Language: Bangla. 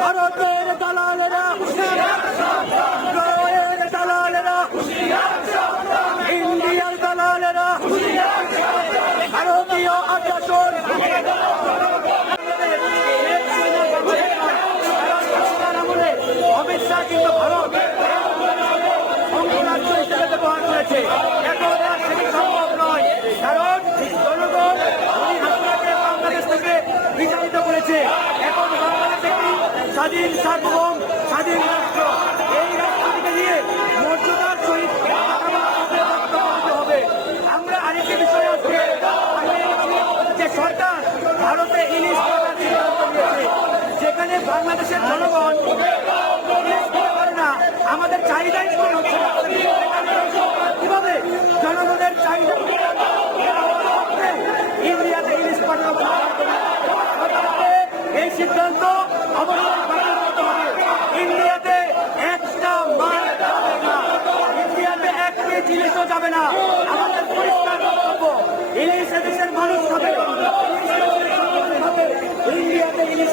ভারতের দালালেরা রয়ের দালালেরা ইন্ডিয়ার দালালেরা ভারতীয় আগ্রাসন অমিত কিন্তু ভারত অঙ্গরাজ্য হিসেবে ব্যবহার করেছে এখন সম্ভব নয় কারণ জনগণ হাসিনাকে করেছে এখন বাংলাদেশ একটি স্বাধীন স্বাধীন রাষ্ট্র এই রাষ্ট্রটিকে নিয়ে মর্যাদার সহিত হবে আমরা আরেকটি বিষয় আজকে যে সরকার ভারতে ইলিশ করার সিদ্ধান্ত নিয়েছে যেখানে বাংলাদেশের জনগণ ইলিশ খেতে পারে না আমাদের চাহিদাই পূরণ হচ্ছে না। কীভাবে জনগণের চাহিদা ইলিশ পাঠাবো এই সিদ্ধান্ত অবশ্যই ইন্ডিয়াতে একটা ইন্ডিয়াতে এক কেজি ইলিশও যাবে না। আমাদের পরিষ্কার এদেশের মানুষ খাবে ইলিশ ইন্ডিয়াতে ইলিশ